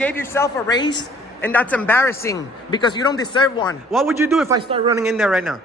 gave yourself a raise, and that's embarrassing because you don't deserve one. What would you do if I start running in there right now?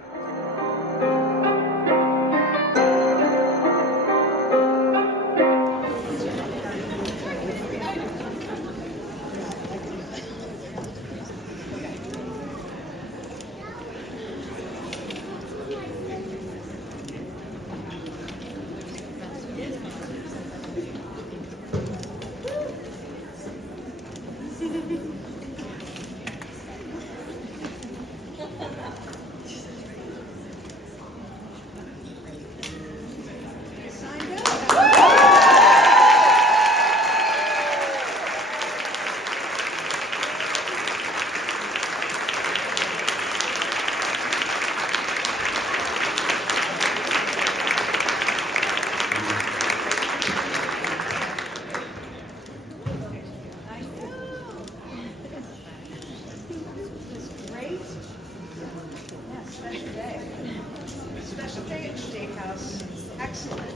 Special day at Steakhouse. Excellent.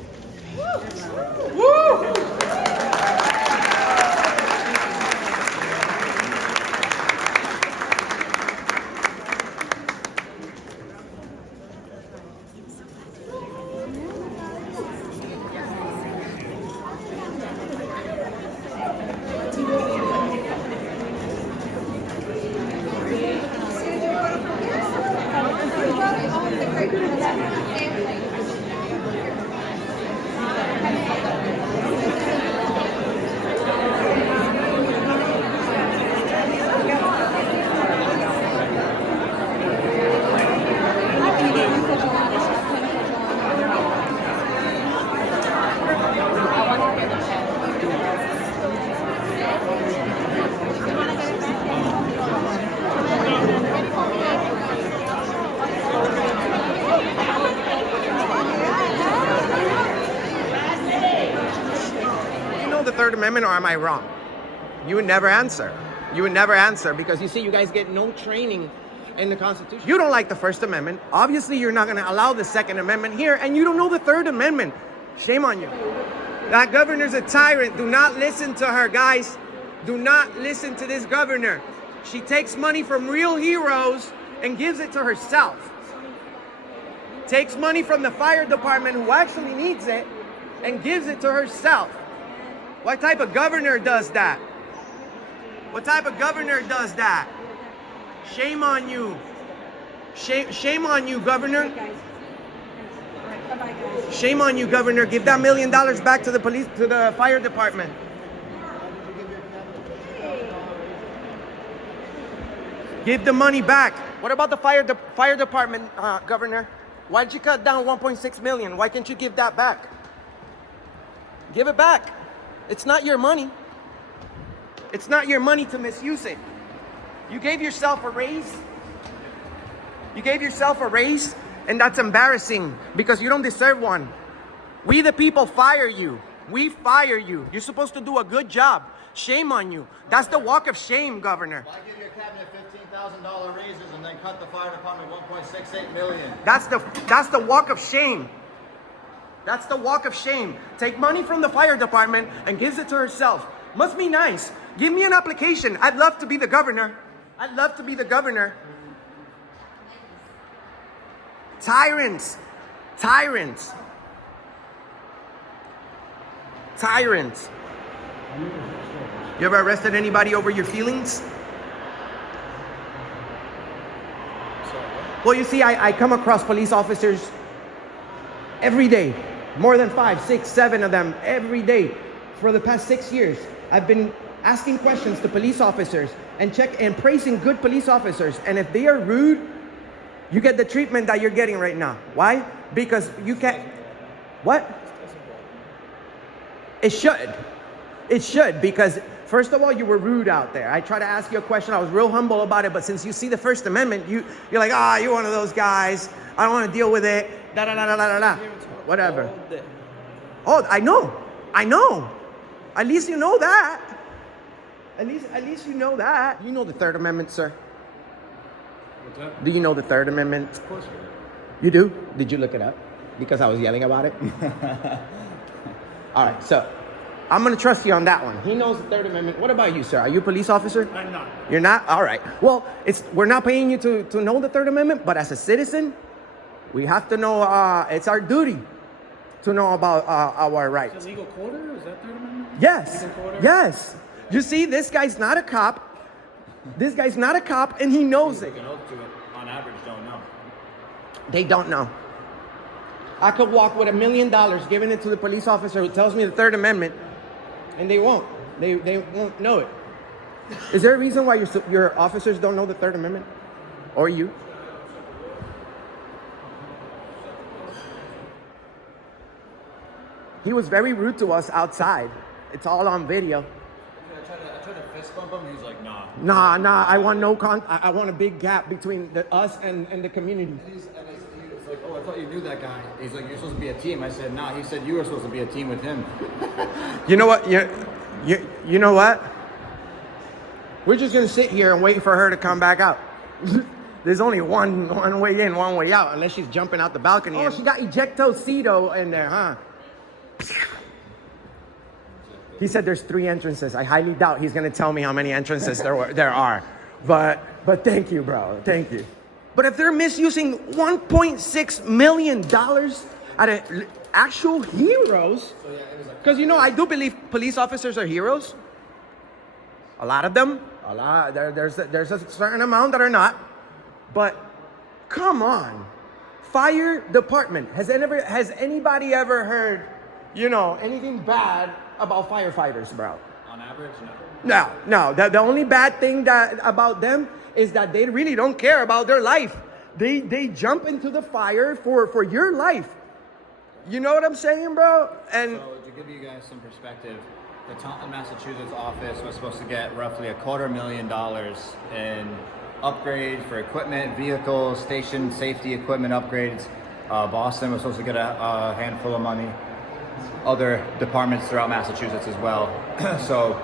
The Third Amendment, or am I wrong? You would never answer. You would never answer because you see, you guys get no training in the Constitution. You don't like the First Amendment. Obviously, you're not going to allow the Second Amendment here, and you don't know the Third Amendment. Shame on you. That governor's a tyrant. Do not listen to her, guys. Do not listen to this governor. She takes money from real heroes and gives it to herself. Takes money from the fire department who actually needs it and gives it to herself. What type of governor does that? What type of governor does that? Shame on you. Shame on you, governor. Shame on you, governor. Give that $1 million back to the police, to the fire department. Give the money back. What about the fire department, governor? Why did you cut down 1.6 million? Why can't you give that back? Give it back. It's not your money. It's not your money to misuse it. You gave yourself a raise. You gave yourself a raise, and that's embarrassing because you don't deserve one. We the people fire you. We fire you. You're supposed to do a good job. Shame on you. That's the walk of shame, governor. Why give your cabinet $15,000 raises and then cut the fire department $1.68 million? That's the walk of shame. That's the walk of shame. Take money from the fire department and gives it to herself. Must be nice. Give me an application. I'd love to be the governor. I'd love to be the governor. Tyrants. Tyrants. Tyrants. You ever arrested anybody over your feelings? Well, you see, I come across police officers every day. More than 5, 6, 7 of them every day. For the past 6 years, I've been asking questions to police officers and praising good police officers. And if they are rude, you get the treatment that you're getting right now. Why? Because you can't. What? It should. It should, because first of all, you were rude out there. I tried to ask you a question. I was real humble about it. But since you see the First Amendment, you're like, you're one of those guys. I don't want to deal with it. Da da da da da da. Whatever. Oh, I know. I know. At least you know that. At least you know that. You know the Third Amendment, sir? What's that? Do you know the Third Amendment? Of course. You do? Did you look it up? Because I was yelling about it? All right, so I'm gonna trust you on that one. He knows the Third Amendment. What about you, sir? Are you a police officer? I'm not. You're not? All right. Well, we're not paying you to know the Third Amendment, but as a citizen, we have to know, it's our duty to know about our Is rights. it legal quarter? Is that Third Amendment? Yes, Legal quarter? yes. You see, this guy's not a cop. This guy's not a cop, and he knows it. An oath to it, on average, don't know. They don't know. I could walk with $1 million, giving it to the police officer who tells me the Third Amendment, and they won't. They won't know it. Is there a reason why your officers don't know the Third Amendment? Or you? He was very rude to us outside. It's all on video. I tried to fist bump him, he's like, nah. Nah, I want I want a big gap between us and the community. He's like, oh, I thought you knew that guy. He's like, you're supposed to be a team. I said, nah. He said you were supposed to be a team with him. You know what? You know what? We're just gonna sit here and wait for her to come back out. There's only one way in, one way out, unless she's jumping out the balcony. Oh, she got ejectocito in there, huh? He said there's 3 entrances. I highly doubt he's gonna tell me how many entrances there are. But thank you, bro. Thank you. But if they're misusing $1.6 million at actual heroes, because I do believe police officers are heroes. A lot of them. There's a certain amount that are not. But come on, fire department. Has anybody ever heard, anything bad about firefighters, bro? On average, no. No. The only bad thing about them is that they really don't care about their life. They jump into the fire for your life. You know what I'm saying, bro? And So to give you guys some perspective, the Taunton, Massachusetts office was supposed to get roughly $250,000 in upgrades for equipment, vehicles, station safety equipment upgrades. Boston was supposed to get a handful of money. Other departments throughout Massachusetts as well. So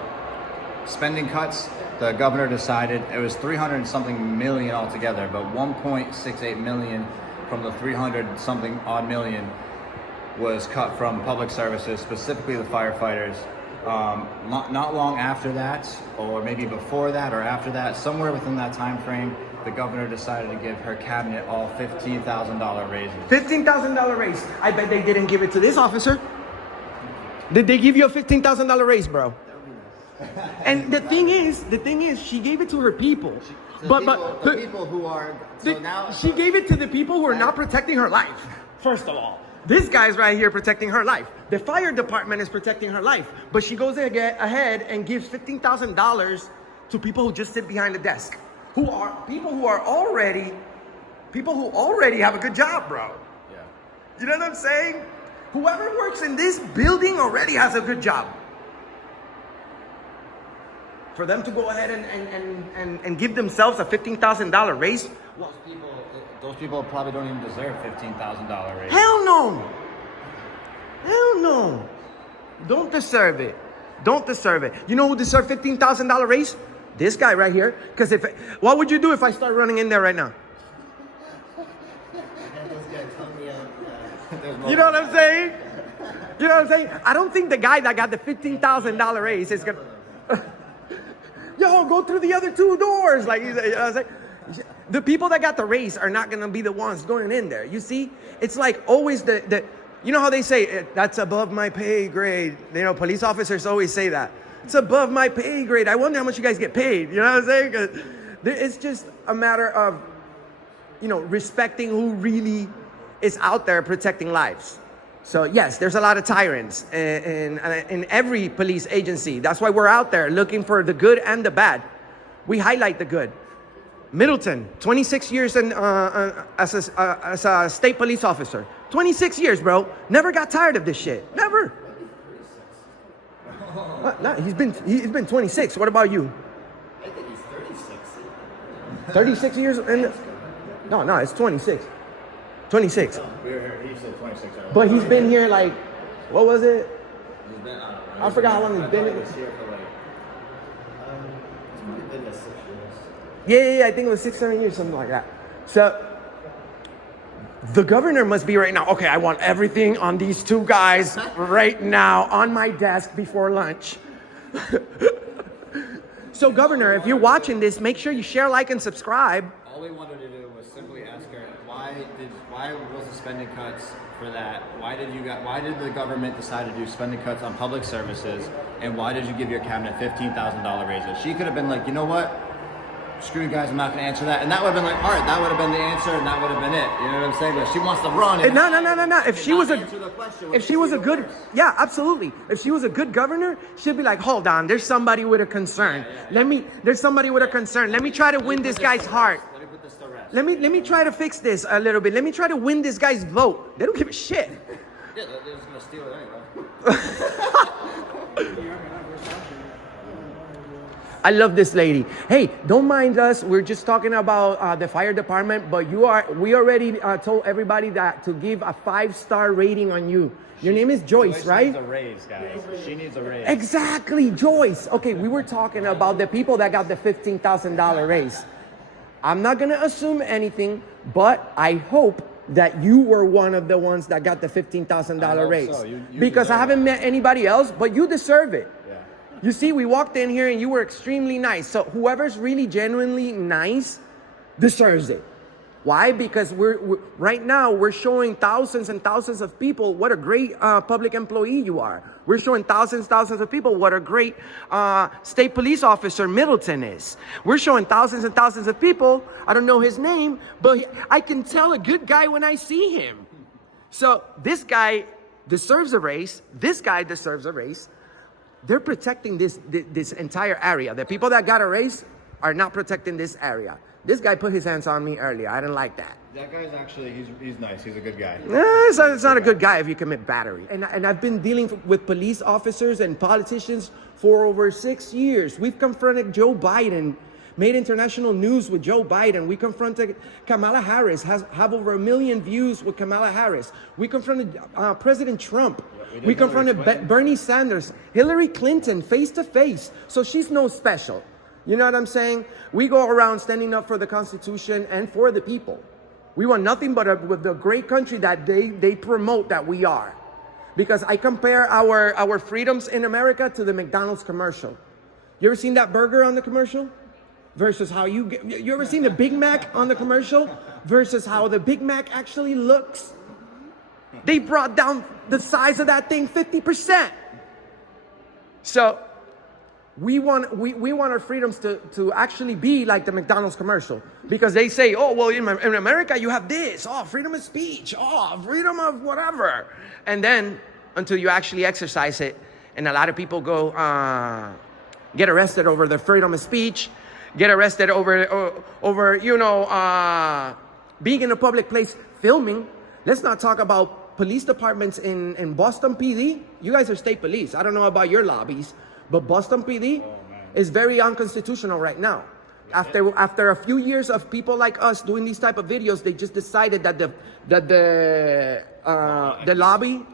spending cuts, the governor decided it was 300 and something million altogether, but 1.68 million from the 300 something odd million was cut from public services, specifically the firefighters. Not long after that, or maybe before that or after that, somewhere within that time frame, the governor decided to give her cabinet all $15,000 raises. $15,000 raise. I bet they didn't give it to this officer. Did they give you a $15,000 raise, bro? And the thing is, she gave it to her people. The people who are she gave it to the people who are not protecting her life. First of all, this guy's right here protecting her life. The fire department is protecting her life, but she goes ahead and gives $15,000 to people who just sit behind the desk, who already have a good job, bro. Yeah. You know what I'm saying? Whoever works in this building already has a good job. For them to go ahead and give themselves a $15,000 raise? Those people probably don't even deserve $15,000 raise. Hell no! Hell no! Don't deserve it. Don't deserve it. You know who deserves $15,000 raise? This guy right here. Because what would you do if I start running in there right now? You know what I'm saying? You know what I'm saying? I don't think the guy that got the $15,000 raise is gonna. Yo, go through the other 2 doors. Like, you know what I'm saying? The people that got the raise are not gonna be the ones going in there. You see, it's like always the. You know how they say that's above my pay grade. Police officers always say that. It's above my pay grade. I wonder how much you guys get paid. You know what I'm saying? 'Cause it's just a matter of, respecting who really is out there protecting lives. So yes, there's a lot of tyrants in every police agency. That's why we're out there looking for the good and the bad. We highlight the good. Middleton, 26 years as a state police officer. 26 years, bro. Never got tired of this shit. Never. No, he's been 26. What about you? I think he's 36. 36 years? No, it's 26. 26. We were here, he said 26. But he's been here like, what was it? He's been, I forgot how long he's been. He was here for like, It's probably been 6 years. Yeah, I think it was 6-7 years, something like that. So The governor must be right now, okay, I want everything on these two guys right now on my desk before lunch. So, Governor, if you're watching this, make sure you share, like, and subscribe. All we wanted to do was simply ask her why was the spending cuts for that? Why did the government decide to do spending cuts on public services? And why did you give your cabinet $15,000 raises? She could have been like, you know what? Screw you guys, I'm not going to answer that. And that would have been like, all right, that would have been the answer, and that would have been it. You know what I'm saying? But she wants to run. And No. If she was a good, worse. yeah, absolutely. If she was a good governor, she'd be like, hold on, there's somebody with a concern. There's somebody with a concern. Let me try to win this guy's heart. Let me put this to rest. Let me try to fix this a little bit. Let me try to win this guy's vote. They don't give a shit. Yeah, they're just going to steal it anyway. I love this lady. Hey, don't mind us. We're just talking about the fire department, but we already told everybody that to give a 5-star rating on you. Your name is Joyce, right? She needs a raise, guys. She needs a raise. Exactly, Joyce. Okay, we were talking about the people that got the $15,000 raise. I'm not gonna assume anything, but I hope that you were one of the ones that got the $15,000 raise. So. You because I haven't met anybody else, but you deserve it. Yeah. You see, we walked in here and you were extremely nice. So whoever's really genuinely nice deserves it. Why? Because we're right now we're showing thousands and thousands of people what a great public employee you are. We're showing thousands of people what a great state police officer Middleton is. We're showing thousands and thousands of people. I don't know his name, but I can tell a good guy when I see him. So this guy deserves a raise. This guy deserves a raise. They're protecting this entire area. The people that got a raise are not protecting this area. This guy put his hands on me earlier. I didn't like that. That guy's actually, he's nice. He's a good guy. It's not a good guy if you commit battery. And I've been dealing with police officers and politicians for over 6 years. We've confronted Joe Biden, made international news with Joe Biden. We confronted Kamala Harris, have over 1 million views with Kamala Harris. We confronted President Trump. We confronted Bernie Sanders, Hillary Clinton face to face. So she's no special. You know what I'm saying? We go around standing up for the Constitution and for the people. We want nothing but with the great country that they promote that we are. Because I compare our freedoms in America to the McDonald's commercial. You ever seen that burger on the commercial? Versus how you ever seen the Big Mac on the commercial? Versus how the Big Mac actually looks? They brought down the size of that thing 50%. So we want our freedoms to actually be like the McDonald's commercial, because they say, oh, well, in America you have this, oh, freedom of speech, oh, freedom of whatever. And then until you actually exercise it, and a lot of people go get arrested over their freedom of speech, get arrested over being in a public place filming. Let's not talk about police departments in Boston PD. You guys are state police. I don't know about your lobbies, but Boston PD is very unconstitutional right now. After a few years of people like us doing these type of videos, they just decided that the lobby.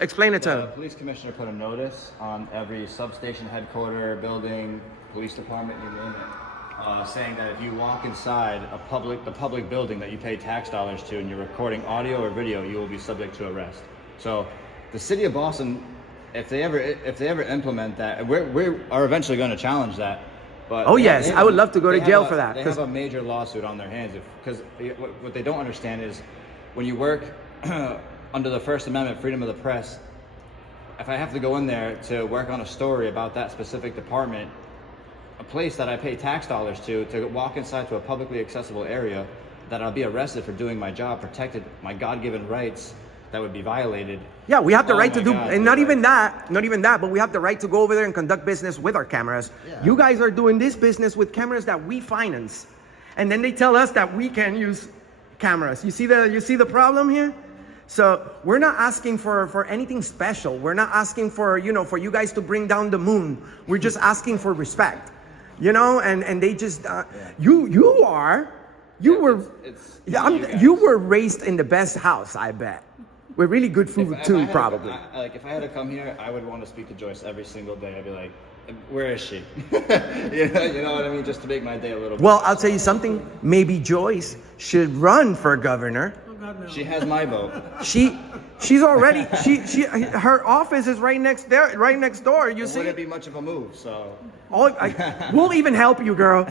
Explain it to The them. police commissioner put a notice on every substation, headquarter, building, police department, you name it, saying that if you walk inside the public building that you pay tax dollars to, and you're recording audio or video, you will be subject to arrest. So, the city of Boston, if they ever implement that, we are eventually going to challenge that. But Oh yes, I would love to go to jail for that. They have a major lawsuit on their hands because what they don't understand is when you work under the First Amendment, freedom of the press. If I have to go in there to work on a story about that specific department, a place that I pay tax dollars to walk inside to a publicly accessible area, that I'll be arrested for doing my job, protected my God-given rights that would be violated. Yeah, we have the Oh right to my do, God, and not even that, but we have the right to go over there and conduct business with our cameras. Yeah. You guys are doing this business with cameras that we finance, and then they tell us that we can use cameras. You see the problem here? So we're not asking for anything special. We're not asking for you guys to bring down the moon. We're just asking for respect, and they just you were raised in the best house, I bet. With really good food too, probably. If I had to come here, I would want to speak to Joyce every single day. I'd be like, where is she? you know what I mean? Just to make my day a little bit. Well, I'll tell you something. Maybe Joyce should run for governor. God now. She has my vote. She's already her office is right next there, right next door. You It see? wouldn't be much of a move, so. We'll even help you, girl.